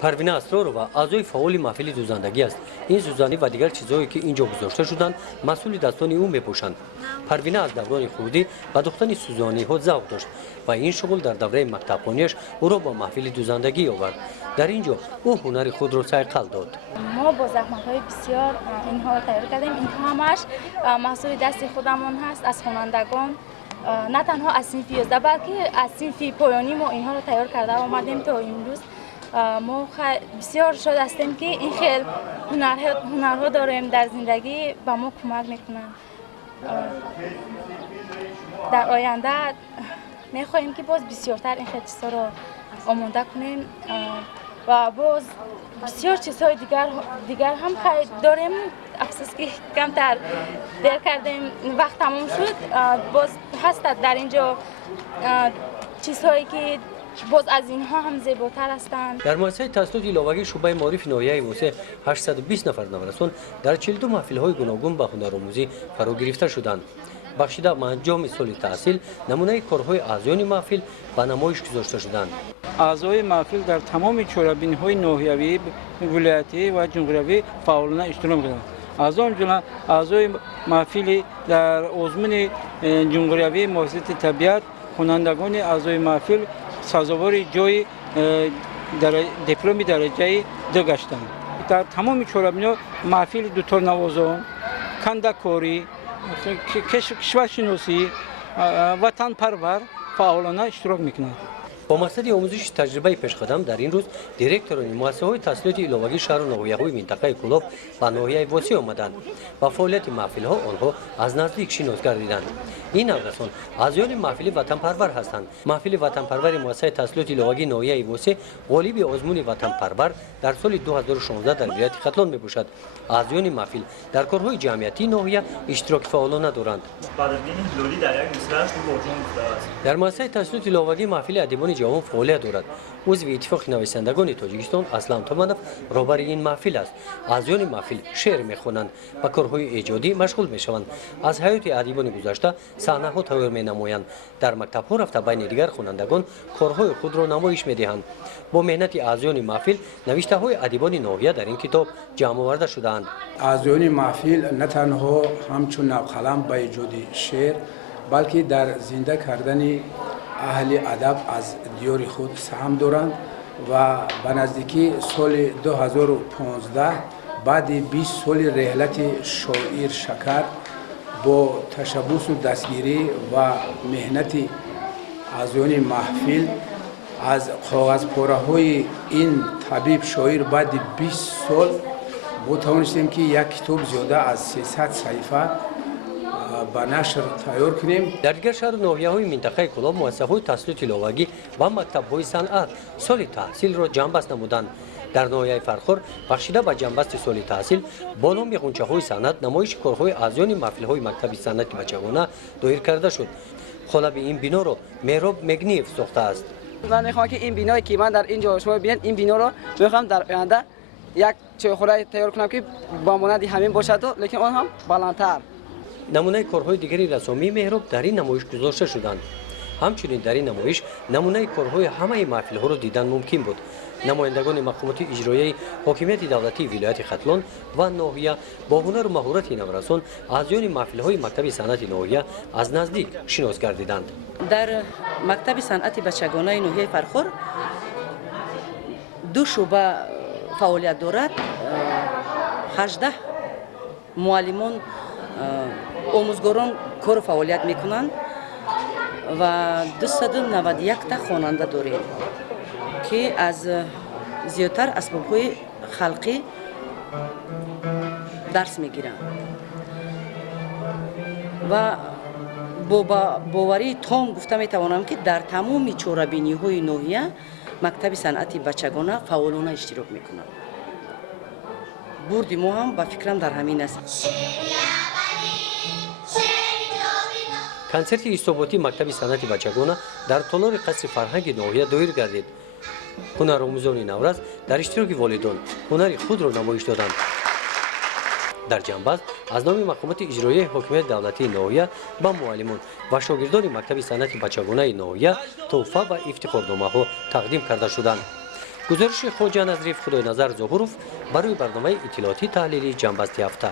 پروینه اسرارова اعضای فعال محفل دوزندگی است. این سوزانی و دیگر چیزهایی که اینجا گذاشته شدند مسئول دستان او میپوشند. پروینه از دوران خردی و دختن سوزانی ها ذوق داشت و این شغل در دوره مکتبخانه‌اش او را با محفل دوزندگی آورد. در اینجا او هنر خود را صیقل داد. ما با زحمت‌های بسیار اینها را تیار کردیم. اینها همش محصول دست خودمون هست از خوانندگان. نه تنها از صنف 11 بلکه از صنف پایانی ما اینها را تیار کرده آمدیم تا امروز. ما بسیار شاد هستیم که این خیلی هنرها داریم در زندگی به ما کمک میکنن. در آینده میخواهیم که باز بسیارتر این خیلی چیزها را آماده کنیم و باز بسیار چیزهای دیگر هم خیلی داریم. افسوس که کمتر دیر کردیم، وقت تمام شد. باز هست در اینجا چیزهایی که باز از اینها هم زیباتر هستند. در مؤسسه تحصیلات ایلاوگی شعبه معارف ناحیه وسه 820 نفر نوآوران در 42 محفل‌های گوناگون به هنرآموزی فرا گرفته شدند. بخشیده به انجام سال تحصیل نمونه کارهای اعضایان محفل و نمایش گذاشته شدند. اعضای محفل در تمام چهاربینی‌های ناحیوی، ولایتی و جمهوری فعالانه اشتراک دارند. از آن جمله اعضای محفل در آزمون جمهوری محافظت طبیعت، خوانندگان اعضای محفل سازوار جای دیپلم درجه 2 گشتند. در تمام چهاربینی‌ها محفل دوتار نوازان، کندکاری، کشورشناسی، وطن پرور فعالانه اشتراک میکنند. با مقصد آموزش تجربه پیشقدم در این روز دیرکتوران مؤسسه‌های تحصیلات ایلاوگی شهر و ناحیه‌های منطقه کلوف و ناحیه وسیع آمدند و فعالیت محفل‌ها آنها از نزدیک شناس گردیدند. این نوآوران اعضایان محفل وطن پرور هستند. محفل وطن پرور مؤسسه تحصیلات ایلاوگی ناحیه وسیع غالب آزمون وطن پرور در سال 2016 در ولایت ختلان میباشد. اعضایان محفل در کارهای جمعیتی ناحیه اشتراک فعالانه دارند. در مؤسسه تحصیلات ایلاوگی محفل ادیبان جوان فعالیت دارد. عضو اتفاق نویسندگان تاجیکستان اسلام تومانوف رهبر این محفل است. اعضایان محفل شعر میخوانند و کارهای ایجادی مشغول میشوند. از حیات ادیبان گذشته صحنه‌ها تیار مینمایند. در مکتب‌ها رفته بین دیگر خوانندگان کارهای خود را نمایش میدهند. با مهنت اعضایان محفل نوشته‌های ادیبان ناحیه در این کتاب جمع آورده شده‌اند. اعضایان محفل نه تنها همچون نوقلم به ایجاد شعر بلکه در زنده کردن اهل ادب از دیار خود سهم دارند و به نزدیکی سال 2015 بعد 20 سال رحلت شاعر شکر با تشبث و دستگیری و مهنت اعضایان محفل از کاغذ پاره های این طبیب شاعر بعد 20 سال ما توانستیم که یک کتاب زیاده از 300 صفحه با نشر تیار کنیم. در دیگر شهر و ناحیه‌های منطقه کلاب مؤسسه‌های تحصیلات ایلاوگی و مکتب‌های صنعت سال تحصیل را جنبست نمودند. در ناحیه فرخور بخشیده به جنبست سال تحصیل با نام غنچه‌های صنعت نمایش کارهای اعضایان محفل‌های مکتب صنعت بچگانه دایر کرده شد. خلب این بنا را مهراب مگنیف ساخته است. من می‌خوام که این بینایی که من در اینجا شما ببینید این بنا را می‌خوام در آینده یک چهارخوره تیار کنم که با مانند همین باشد لیکن آن هم بلندتر. نمونه کارهای دیگری رسامی مهراب در این نمایش گذاشته شدند. همچنین در این نمایش نمونه کارهای همه محفل‌ها را دیدن ممکن بود. نمایندگان مقامات اجرایی حاکمیت دولتی ولایت ختلان و ناحیه با هنر و مهارت نوآوران اعضایان محفل‌های مکتب صنعت ناحیه از نزدیک شناس گردیدند. در مکتب صنعت بچگانه ناحیه فرخور 2 شعبه فعالیت دارد. 18 معلمان آموزگاران کار فعالیت میکنند و 291 تا خواننده داریم که از زیادتر اسباب‌های خلقی درس میگیرند و با باوری تام گفته میتوانم که در تمام چهاربینی‌های ناحیه مکتب صنعت بچگانه فعالانه اشتراک میکنند. برد ما هم با فکرم در همین است. کنسرت استوباتی مکتب صنعت بچگانه در تالار قصر فرهنگ ناحیه دایر گردید. هنرآموزان نوروز در اشتراک والدان هنر خود را نمایش دادند. در جنبش از نام مقامات اجرایی حاکمیت دولتی ناحیه به معلمان و شاگردان مکتب صنعت بچگانه ناحیه تحفه و افتخارنامه‌ها تقدیم کرده شدند. گزارش خوجا نظریف خدای نظر زهروف برای برنامه اطلاعاتی تحلیلی جنبسته هفته